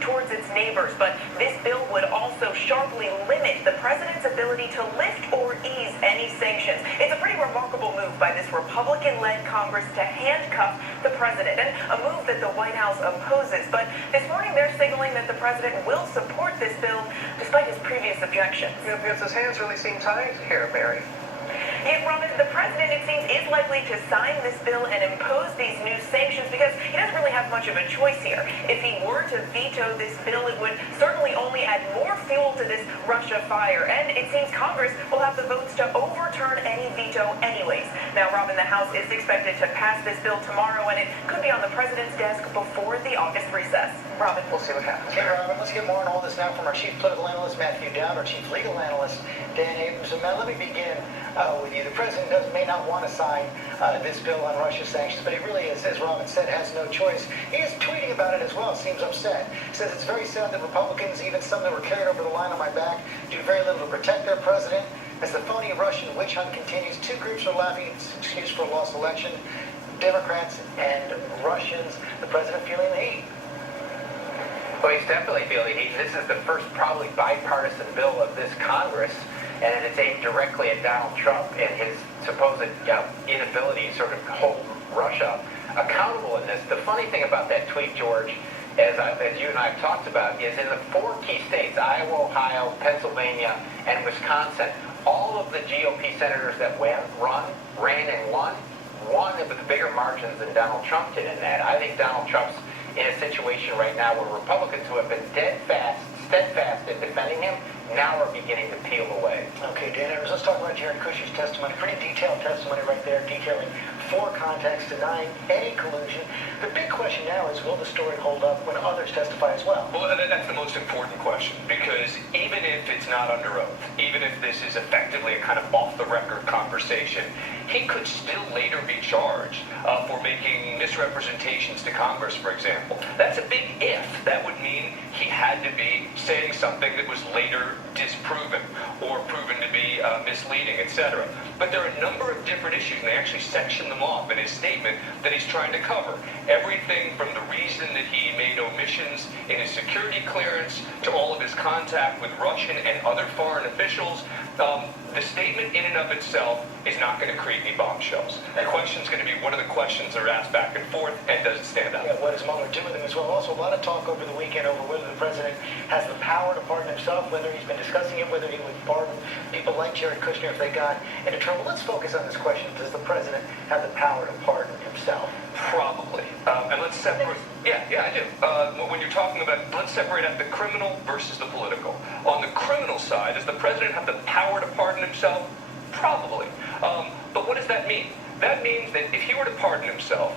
towards its neighbors. But this bill would also sharply limit the president's ability to lift or ease any sanctions. It's a pretty remarkable move by this Republican-led Congress to handcuff the president, and a move that the White House opposes. But this morning they're signaling that the president will support this bill despite his previous objections. Yeah, because his hands really seem tied here, Mary. Yeah, Robin, the president, it seems, is likely to sign this bill and impose these new sanctions because he doesn't really have much of a choice here. If he were to veto this bill, it would certainly only add more fuel to this Russia fire. And it seems Congress will have the votes to overturn any veto anyways. Now, Robin, the House is expected to pass this bill tomorrow, and it could be on the president's desk before the August recess. Robin. We'll see what happens. Okay, Robin, let's get more on all this now from our chief political analyst, Matthew Dowd, our chief legal analyst, Dan Abrams. So, Matt, let me begin with you. The president may not want to sign this bill on Russia sanctions, but he really is, as Robin said, has no choice. He is tweeting about it as well. Seems upset. Says it's very sad that Republicans, even some that were carried over the line on my back, do very little to protect their president. As the phony Russian witch hunt continues, two groups are laughing at this excuse for a lost election. Democrats and Russians. The president feeling the heat. Well, he's definitely feeling heat. This is the first probably bipartisan bill of this Congress, and it's aimed directly at Donald Trump and his supposed inability to sort of hold Russia accountable in this. The funny thing about that tweet, George, as you and I have talked about, is in the four key states, Iowa, Ohio, Pennsylvania, and Wisconsin, all of the GOP senators that ran and won with bigger margins than Donald Trump did in that. I think Donald Trump's in a situation right now where Republicans who have been steadfast in defending him now are beginning to peel away. Okay, Dan Evers, let's talk about Jared Kushner's testimony. Pretty detailed testimony right there, detailing four contacts, denying any collusion. The big question now is, will the story hold up when others testify as well? Well, that's the most important question, because even if it's not under oath, even if this is effectively a kind of off-the-record conversation, he could still later be charged for making misrepresentations to Congress, for example. That's a big if. That would mean he had to be saying something that was later disproven or proven to be misleading, etc. But there are a number of different issues, and they actually section them off in his statement that he's trying to cover. Everything from the reason that he made omissions in his security clearance to all of his contact with Russian and other foreign officials. The statement in and of itself is not going to create any bombshells. The question is going to be, what are the questions that are asked back and forth, and does it stand up? Yeah, what does Mueller do with him as well? Also, a lot of talk over the weekend over whether the president has the power to pardon himself, whether he's been discussing it, whether he would pardon people like Jared Kushner if they got into trouble. Let's focus on this question. Does the president have the power to pardon himself? Probably. And let's separate... Yeah, I do. When you're talking about... Let's separate out the criminal versus the political. On the criminal side, does the president have the power to pardon himself? Probably. But what does that mean? That means that if he were to pardon himself,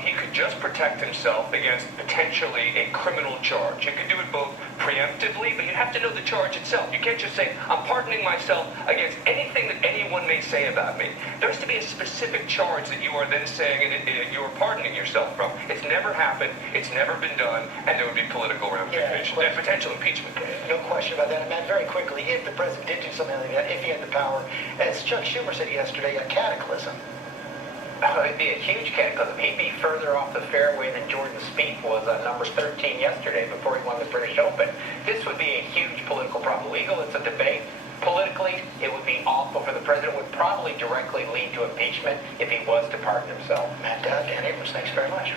he could just protect himself against potentially a criminal charge. You could do it both preemptively, but you have to know the charge itself. You can't just say, I'm pardoning myself against anything that anyone may say about me. There has to be a specific charge that you are then saying you're pardoning yourself from. It's never happened, it's never been done, and there would be political ramifications and potential impeachment. No question about that. And Matt, very quickly, if the president did do something like that, if he had the power, as Chuck Schumer said yesterday, a cataclysm. It'd be a huge cataclysm. He'd be further off the fairway than Jordan Spieth was on number 13 yesterday before he won the British Open. This would be a huge political problem. Legal, it's a debate. Politically, it would be awful for the president. Would probably directly lead to impeachment if he was to pardon himself. Matt Dowd, Dan Abrams, thanks very much.